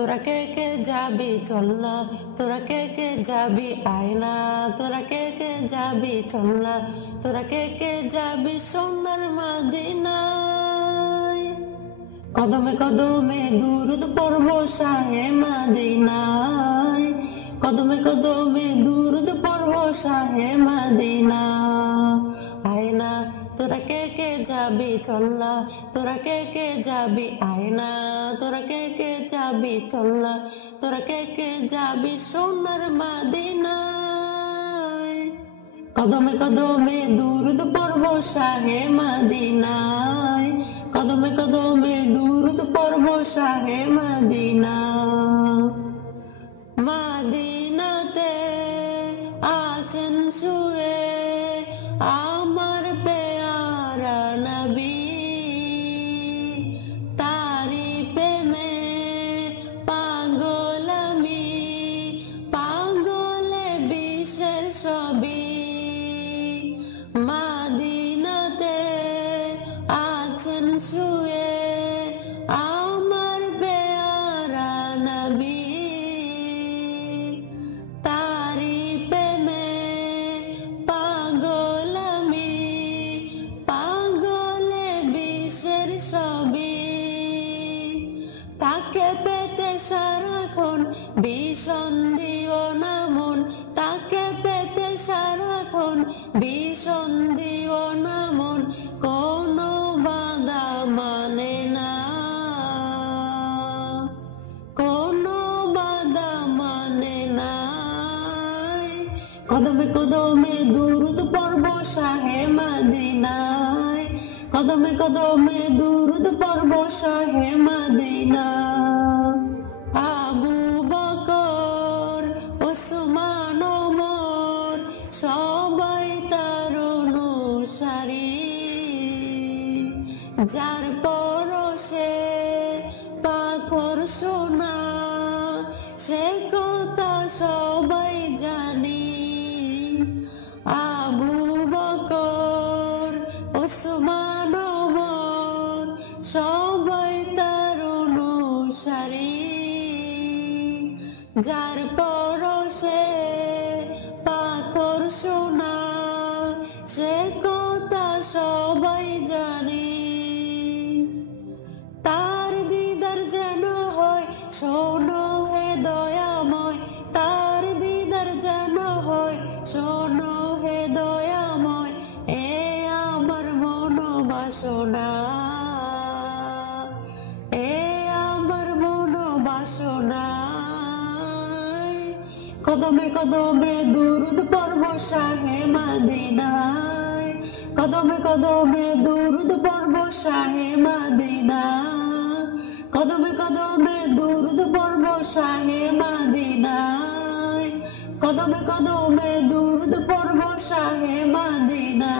তোরা কে কে যাবি চল না, তোরা কে কে যাবি আয় না, তোরা কে কে যাবি চল না, তোরা কে কে যাবি সোনার মদিনায়। কদমে কদমে দুরুদ পড়ব শাহে মদিনায়, কদমে কদমে দুরুদ পড়ব শাহে মদিনা। আয় না তোরা কে কে যাবি চল না, তোরা কে কে যাবি আয় না, তোরা কে কে যাবি চল না, তোরা কে কে যাবি সোনার মদিনায়। কদমে কদমে দুরুদ পড়ব শাহে মদিনায়, কদমে কদমে দুরুদ পড়ব শাহে মদিনা। মদিনাতে আছেন শুয়ে আমার পেয়ারা নবী, তারি প্রেমে পাগল আমি, পাগলে বিশ্বের ছবি। মদিনাতে আছেন শুয়ে আমার পেয়ারা নবী, তারি প্রেমে পাগল আমি, পাগলে বিশ্বের ছবি। তাকে পেতে সারাক্ষণ ভীষণ দিও না মন, তাকে পেতে সারাক্ষণ ভীষণ দিও না মন, কোনো বাধা মানে না, কোনো বাধা মানে না। কদমে কদমে দুরুদ পড়ব শাহে মদিনায়, কদমে কদমে দুরুদ পড়ব শাহে মদিনা। আবু বকর ওসমান ওমর সবাই তার অনুসারী, যার পরশে পাথর সোনা সে কথা সবাই জানি। আবু বকর ওসমান ওমর সবাই তার অনুসারী, যার পরশে পাথর সোনা সে কথা সবাই জানি। তার দিদার যেন হয় শোনো হে দয়াময়, তার দিদার যেন হয় শোনো হে দয়াময়, এ আমার মনোবাসনা, এ আমার মনোবাসনা। কদমে কদমে দুরুদ পড়ব শাহে মদিনায়, কদমে কদমে দুরুদ পড়ব শাহে মদিনা, কদমে কদমে দুরুদ পড়ব শাহে মদিনায়, কদমে কদমে দুরুদ পড়ব শাহে মদিনা।